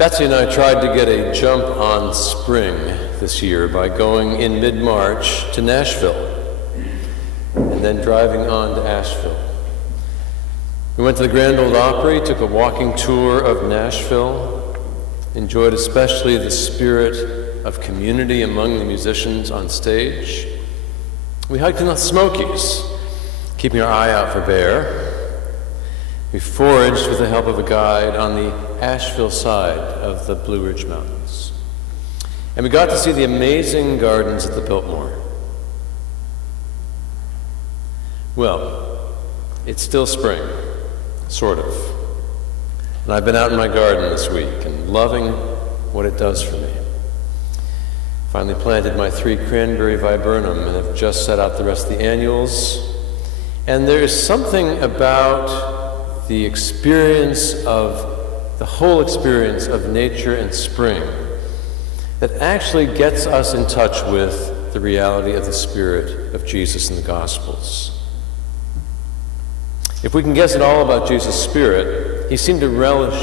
Betsy and I tried to get a jump on spring this year by going in mid-March to Nashville and then driving on to Asheville. We went to the Grand Ole Opry, took a walking tour of Nashville, enjoyed especially the spirit of community among the musicians on stage. We hiked in the Smokies, keeping our eye out for bear. We foraged with the help of a guide on the Asheville side of the Blue Ridge Mountains. And we got to see the amazing gardens at the Biltmore. Well, it's still spring, sort of. And I've been out in my garden this week and loving what it does for me. Finally planted my 3 cranberry viburnum and have just set out the rest of the annuals. And there's something about the whole experience of nature and spring that actually gets us in touch with the reality of the Spirit of Jesus in the Gospels. If we can guess at all about Jesus' Spirit, he seemed to relish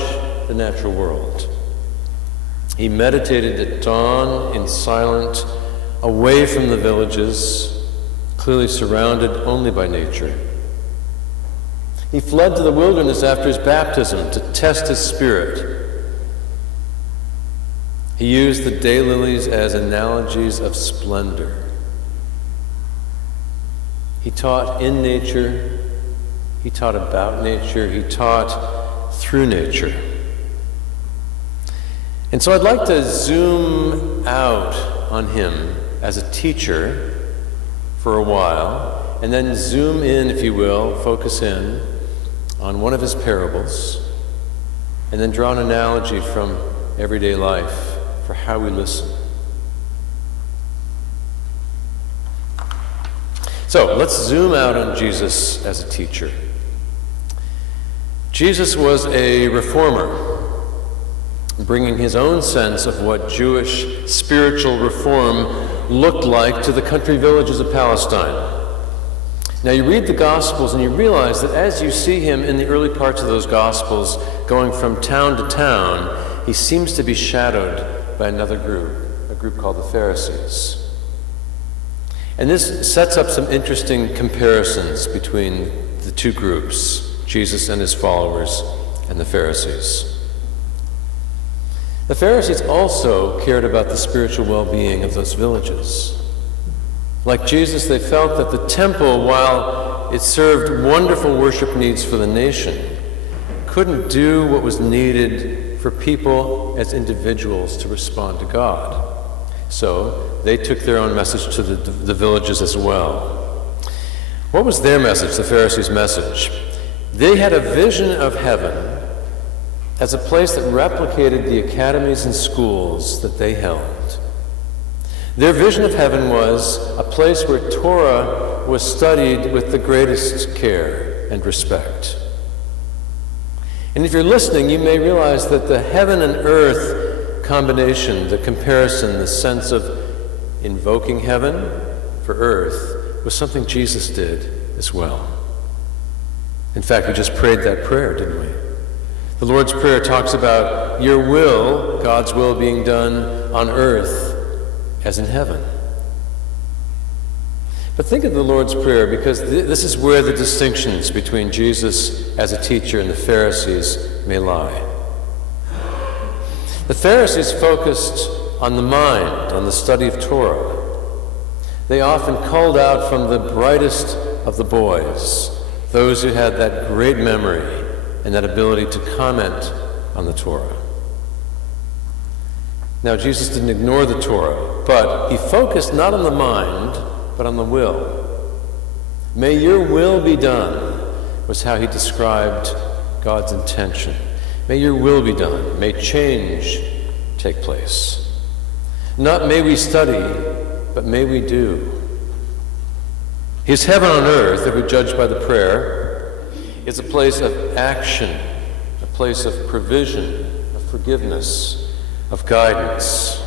the natural world. He meditated at dawn in silence, away from the villages, clearly surrounded only by nature. He fled to the wilderness after his baptism to test his spirit. He used the daylilies as analogies of splendor. He taught in nature, he taught about nature, he taught through nature. And so I'd like to zoom out on him as a teacher for a while, and then zoom in, if you will, focus in on one of his parables, and then draw an analogy from everyday life for how we listen. So let's zoom out on Jesus as a teacher. Jesus was a reformer, bringing his own sense of what Jewish spiritual reform looked like to the country villages of Palestine. Now you read the Gospels and you realize that as you see him in the early parts of those Gospels going from town to town, he seems to be shadowed by another group, a group called the Pharisees. And this sets up some interesting comparisons between the two groups, Jesus and his followers and the Pharisees. The Pharisees also cared about the spiritual well-being of those villages. Like Jesus, they felt that the temple, while it served wonderful worship needs for the nation, couldn't do what was needed for people as individuals to respond to God. So they took their own message to the villages as well. What was their message, the Pharisees' message? They had a vision of heaven as a place that replicated the academies and schools that they held. Their vision of heaven was a place where Torah was studied with the greatest care and respect. And if you're listening, you may realize that the heaven and earth combination, the comparison, the sense of invoking heaven for earth, was something Jesus did as well. In fact, we just prayed that prayer, didn't we? The Lord's Prayer talks about your will, God's will, being done on earth as in heaven. But think of the Lord's Prayer, because this is where the distinctions between Jesus as a teacher and the Pharisees may lie. The Pharisees focused on the mind, on the study of Torah. They often culled out from the brightest of the boys those who had that great memory and that ability to comment on the Torah. Now, Jesus didn't ignore the Torah, but he focused not on the mind, but on the will. May your will be done, was how he described God's intention. May your will be done. May change take place. Not may we study, but may we do. His heaven on earth, if we judge by the prayer, is a place of action, a place of provision, of forgiveness, of guidance.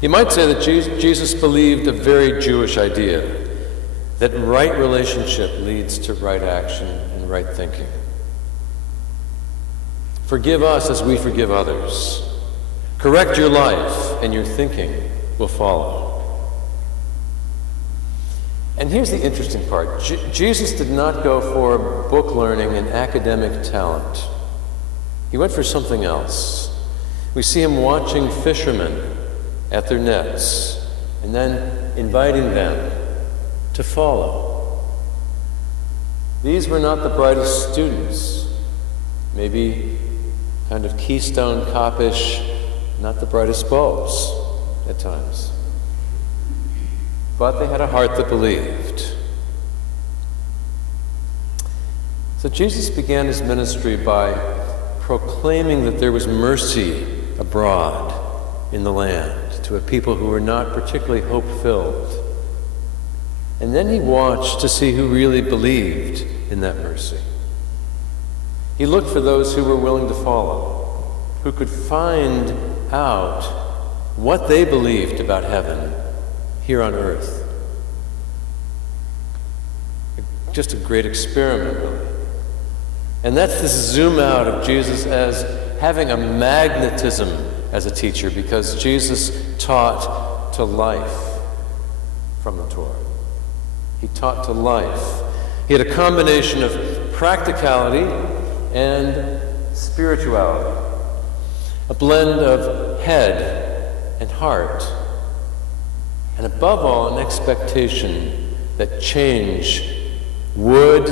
You might say that Jesus believed a very Jewish idea, that right relationship leads to right action and right thinking. Forgive us as we forgive others. Correct your life, and your thinking will follow. And here's the interesting part. Jesus did not go for book learning and academic talent. He went for something else. We see him watching fishermen at their nets and then inviting them to follow. These were not the brightest students. Maybe kind of Keystone Cop-ish, not the brightest bulbs at times. But they had a heart that believed. So Jesus began his ministry by proclaiming that there was mercy abroad in the land to a people who were not particularly hope-filled. And then he watched to see who really believed in that mercy. He looked for those who were willing to follow, who could find out what they believed about heaven here on earth. Just a great experiment, really. And that's this zoom out of Jesus as having a magnetism as a teacher, because Jesus taught to life from the Torah. He taught to life. He had a combination of practicality and spirituality, a blend of head and heart, and above all, an expectation that change would,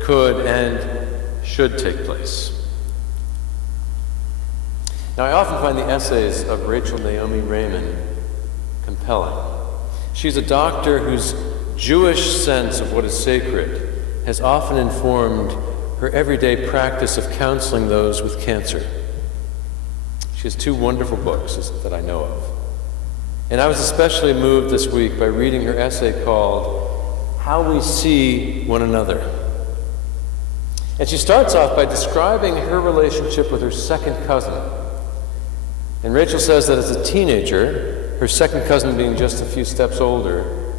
could, and should take place. Now, I often find the essays of Rachel Naomi Raymond compelling. She's a doctor whose Jewish sense of what is sacred has often informed her everyday practice of counseling those with cancer. She has 2 wonderful books that I know of. And I was especially moved this week by reading her essay called How We See One Another. And she starts off by describing her relationship with her second cousin. And Rachel says that as a teenager, her second cousin being just a few steps older,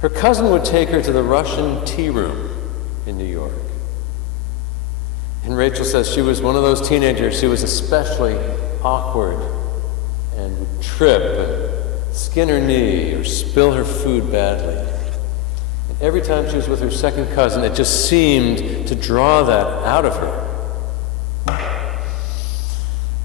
her cousin would take her to the Russian tea room in New York. And Rachel says she was one of those teenagers who was especially awkward and would trip and skin her knee or spill her food badly. And every time she was with her second cousin, it just seemed to draw that out of her.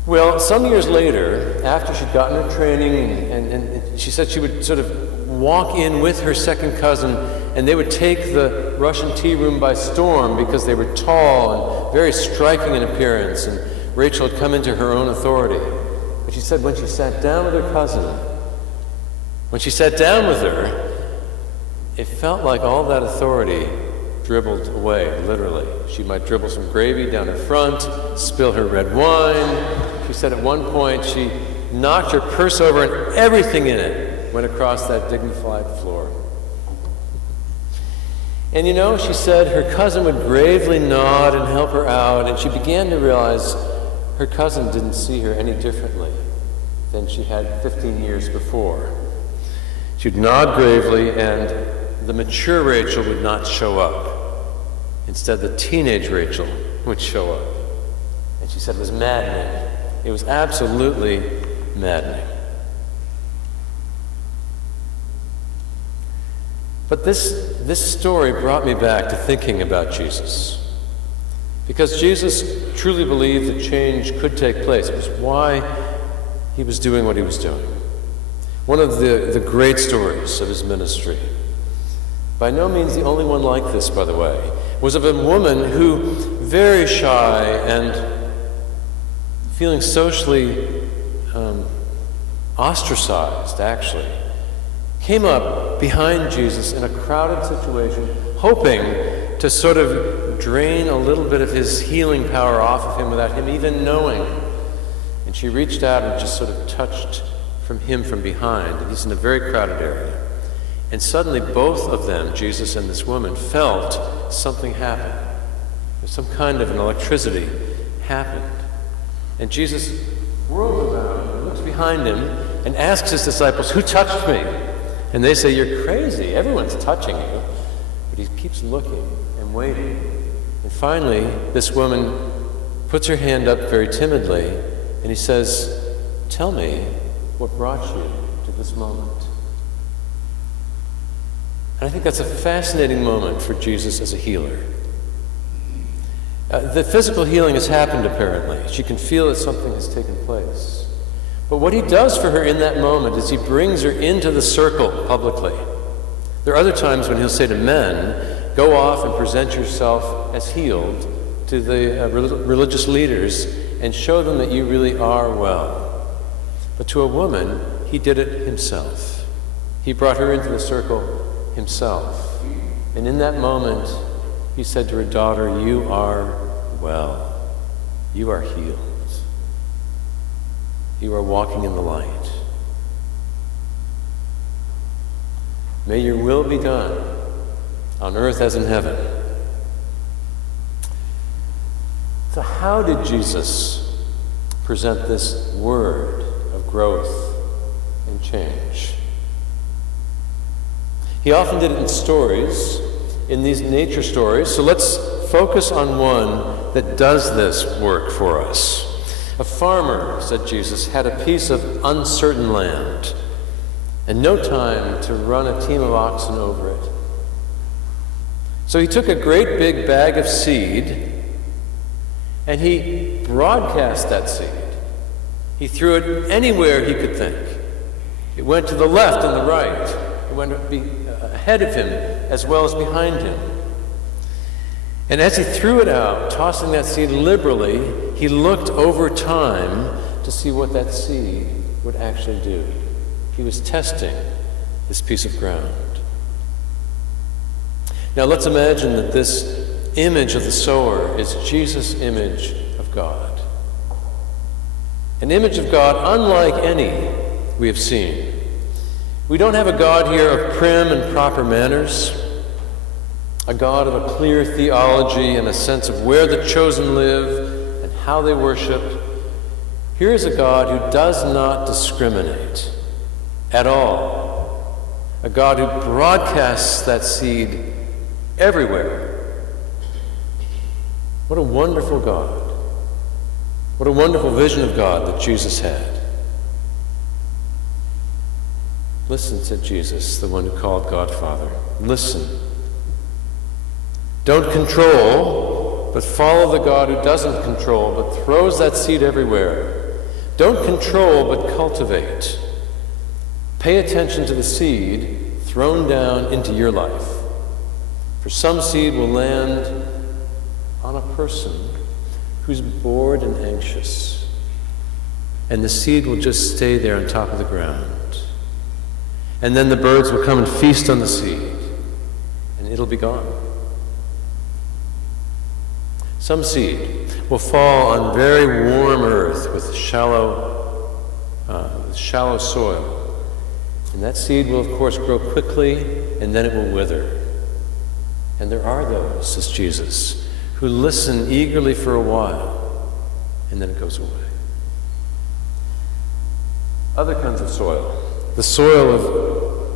Well, some years later, after she'd gotten her training, and she said she would sort of walk in with her second cousin, and they would take the Russian tea room by storm because they were tall and very striking in appearance, and Rachel had come into her own authority. But she said when she sat down with her cousin, when she sat down with her, it felt like all that authority dribbled away, literally. She might dribble some gravy down her front, spill her red wine. She said at one point she knocked her purse over and everything in it went across that dignified floor. And she said her cousin would gravely nod and help her out, and she began to realize her cousin didn't see her any differently than she had 15 years before. She'd nod gravely, and the mature Rachel would not show up. Instead, the teenage Rachel would show up. And she said it was maddening. It was absolutely maddening. But this story brought me back to thinking about Jesus. Because Jesus truly believed that change could take place. It was why he was doing what he was doing. One of the great stories of his ministry, by no means the only one like this, by the way, was of a woman who, very shy and feeling socially ostracized, actually, came up behind Jesus in a crowded situation, hoping to sort of drain a little bit of his healing power off of him without him even knowing. And she reached out and just sort of touched him from behind, and he's in a very crowded area. And suddenly both of them, Jesus and this woman, felt something happen. Some kind of an electricity happened. And Jesus whirls around and looks behind him and asks his disciples, "Who touched me?" And they say, "You're crazy. Everyone's touching you." But he keeps looking and waiting. And finally, this woman puts her hand up very timidly, and he says, "Tell me what brought you to this moment." And I think that's a fascinating moment for Jesus as a healer. The physical healing has happened, apparently. She can feel that something has taken place. But what he does for her in that moment is he brings her into the circle publicly. There are other times when he'll say to men, "Go off and present yourself as healed to the religious leaders and show them that you really are well." But to a woman, he did it himself. He brought her into the circle himself. And in that moment, he said to her, "Daughter, you are well. You are healed. You are walking in the light. May your will be done on earth as in heaven." So how did Jesus present this word of growth and change? He often did it in stories, in these nature stories. So let's focus on one that does this work for us. A farmer, said Jesus, had a piece of uncertain land and no time to run a team of oxen over it. So he took a great big bag of seed and he broadcast that seed. He threw it anywhere he could think. It went to the left and the right. It went ahead of him as well as behind him. And as he threw it out, tossing that seed liberally, he looked over time to see what that seed would actually do. He was testing this piece of ground. Now let's imagine that this image of the sower is Jesus' image of God. An image of God unlike any we have seen. We don't have a God here of prim and proper manners, a God of a clear theology and a sense of where the chosen live and how they worship. Here is a God who does not discriminate at all, a God who broadcasts that seed everywhere. What a wonderful God. What a wonderful vision of God that Jesus had. Listen, said Jesus, the one who called God Father. Listen. Don't control, but follow the God who doesn't control, but throws that seed everywhere. Don't control, but cultivate. Pay attention to the seed thrown down into your life. For some seed will land on a person who's bored and anxious, and the seed will just stay there on top of the ground. And then the birds will come and feast on the seed, and it'll be gone. Some seed will fall on very warm earth with shallow soil. And that seed will, of course, grow quickly, and then it will wither. And there are those, says Jesus, who listen eagerly for a while, and then it goes away. Other kinds of soil. The soil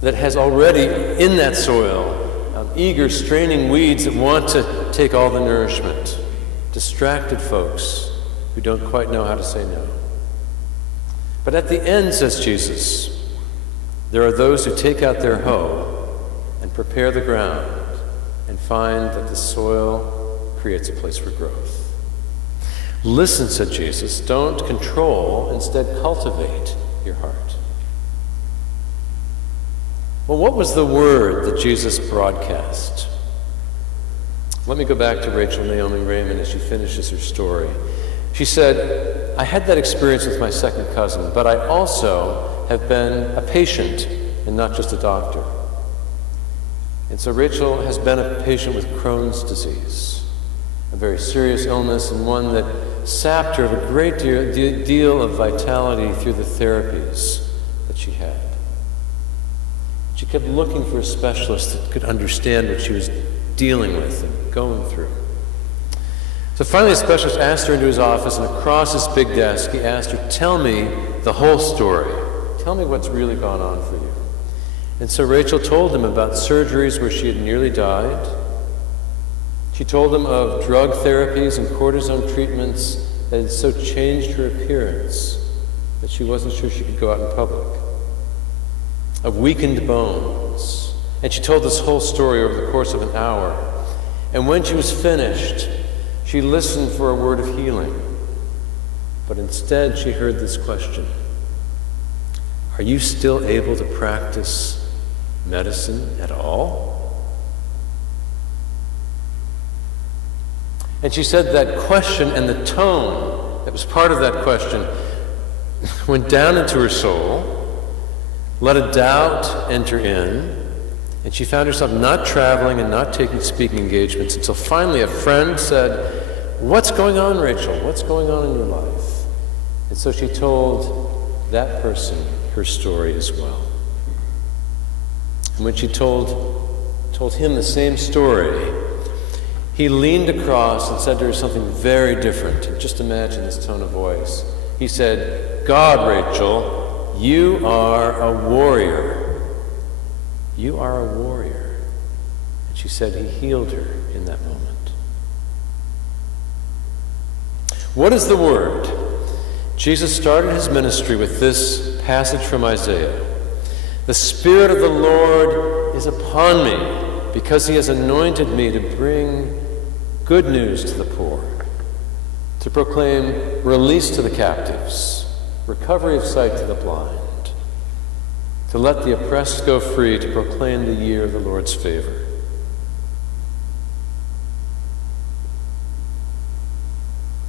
that has already in that soil eager, straining weeds that want to take all the nourishment. Distracted folks who don't quite know how to say no. But at the end, says Jesus, there are those who take out their hoe and prepare the ground and find that the soil creates a place for growth. Listen, said Jesus, don't control, instead cultivate your heart. Well, what was the word that Jesus broadcast? Let me go back to Rachel Naomi Raymond as she finishes her story. She said, I had that experience with my second cousin, but I also have been a patient and not just a doctor. And so Rachel has been a patient with Crohn's disease, a very serious illness and one that sapped her of a great deal of vitality through the therapies that she had. She kept looking for a specialist that could understand what she was dealing with and going through. So finally a specialist asked her into his office, and across his big desk he asked her, tell me the whole story. Tell me what's really gone on for you. And so Rachel told him about surgeries where she had nearly died, She told him of drug therapies and cortisone treatments that had so changed her appearance that she wasn't sure she could go out in public, of weakened bones. And she told this whole story over the course of an hour. And when she was finished, she listened for a word of healing. But instead, she heard this question: are you still able to practice medicine at all? And she said that question and the tone that was part of that question went down into her soul, let a doubt enter in, and she found herself not traveling and not taking speaking engagements until finally a friend said, "What's going on, Rachel? What's going on in your life?" And so she told that person her story as well. And when she told him the same story, he leaned across and said to her something very different. Just imagine this tone of voice. He said, "God, Rachel, you are a warrior. You are a warrior." And she said he healed her in that moment. What is the word? Jesus started his ministry with this passage from Isaiah. "The Spirit of the Lord is upon me, because he has anointed me to bring good news to the poor, to proclaim release to the captives, recovery of sight to the blind, to let the oppressed go free, to proclaim the year of the Lord's favor."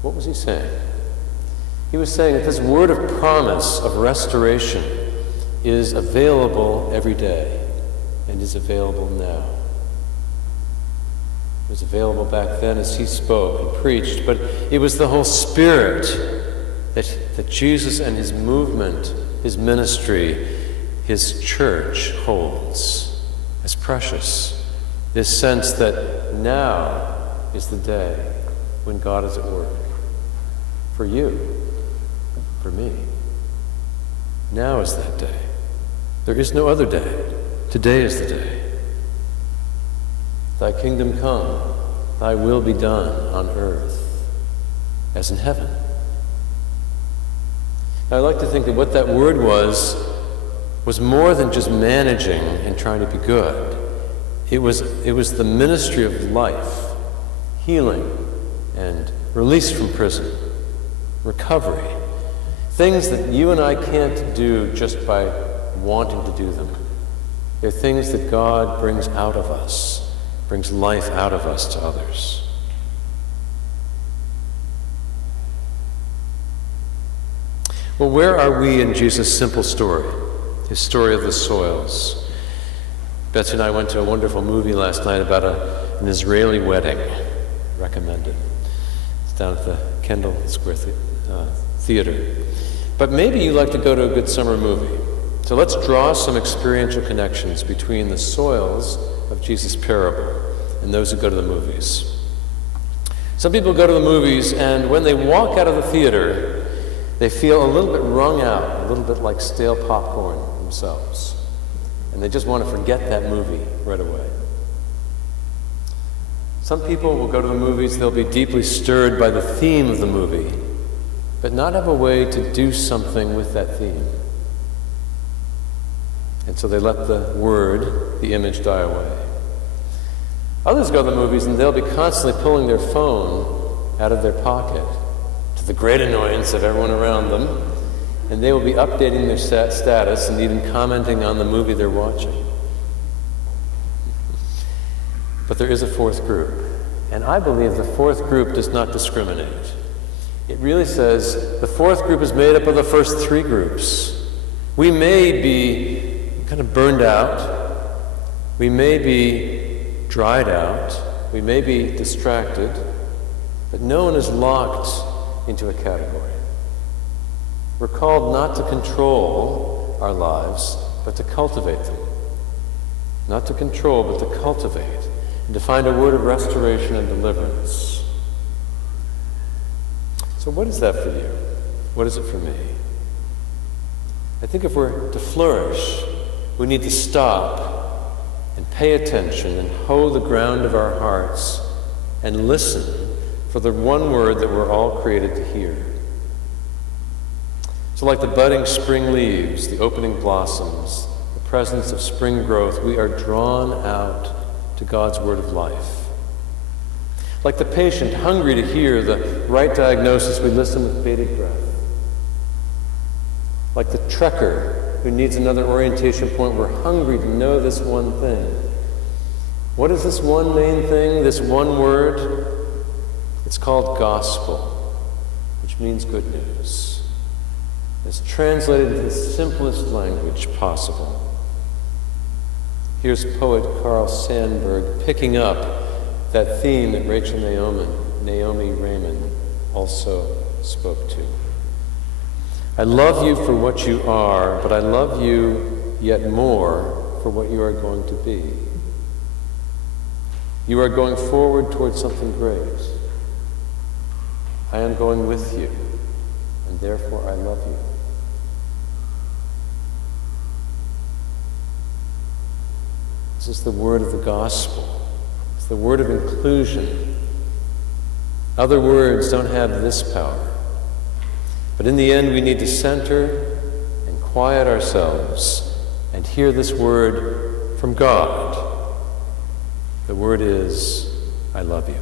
What was he saying? He was saying that this word of promise of restoration is available every day and is available now. It was available back then as he spoke and preached, but it was the whole spirit that Jesus and his movement, his ministry, his church holds as precious. This sense that now is the day when God is at work. For you, for me. Now is that day. There is no other day. Today is the day. Thy kingdom come, thy will be done on earth as in heaven. Now, I like to think that what that word was more than just managing and trying to be good. It was the ministry of life, healing and release from prison, recovery. Things that you and I can't do just by wanting to do them. They're things that God brings out of us. Brings life out of us to others. Well, where are we in Jesus' simple story, his story of the soils? Betsy and I went to a wonderful movie last night about an Israeli wedding. Recommended. It's down at the Kendall Square Theater. But maybe you like to go to a good summer movie. So let's draw some experiential connections between the soils of Jesus' parable and those who go to the movies. Some people go to the movies, and when they walk out of the theater, they feel a little bit wrung out, a little bit like stale popcorn themselves. And they just want to forget that movie right away. Some people will go to the movies, they'll be deeply stirred by the theme of the movie, but not have a way to do something with that theme. And so they let the word, the image, die away. Others go to the movies and they'll be constantly pulling their phone out of their pocket, to the great annoyance of everyone around them, and they will be updating their status and even commenting on the movie they're watching. But there is a fourth group, and I believe the fourth group does not discriminate. It really says the fourth group is made up of the first three groups. We may be kind of burned out, we may be dried out, we may be distracted, but no one is locked into a category. We're called not to control our lives, but to cultivate them. Not to control, but to cultivate, and to find a word of restoration and deliverance. So what is that for you? What is it for me? I think if we're to flourish, we need to stop and pay attention and hoe the ground of our hearts and listen for the one word that we're all created to hear. So like the budding spring leaves, the opening blossoms, the presence of spring growth, we are drawn out to God's word of life. Like the patient hungry to hear the right diagnosis, we listen with bated breath. Like the trekker who needs another orientation point, we're hungry to know this one thing. What is this one main thing, this one word? It's called gospel, which means good news. It's translated into the simplest language possible. Here's poet Carl Sandburg picking up that theme that Rachel Naomi Raymond also spoke to. I love you for what you are, but I love you yet more for what you are going to be. You are going forward towards something great. I am going with you, and therefore I love you. This is the word of the gospel. It's the word of inclusion. Other words don't have this power. But in the end, we need to center and quiet ourselves and hear this word from God. The word is, I love you.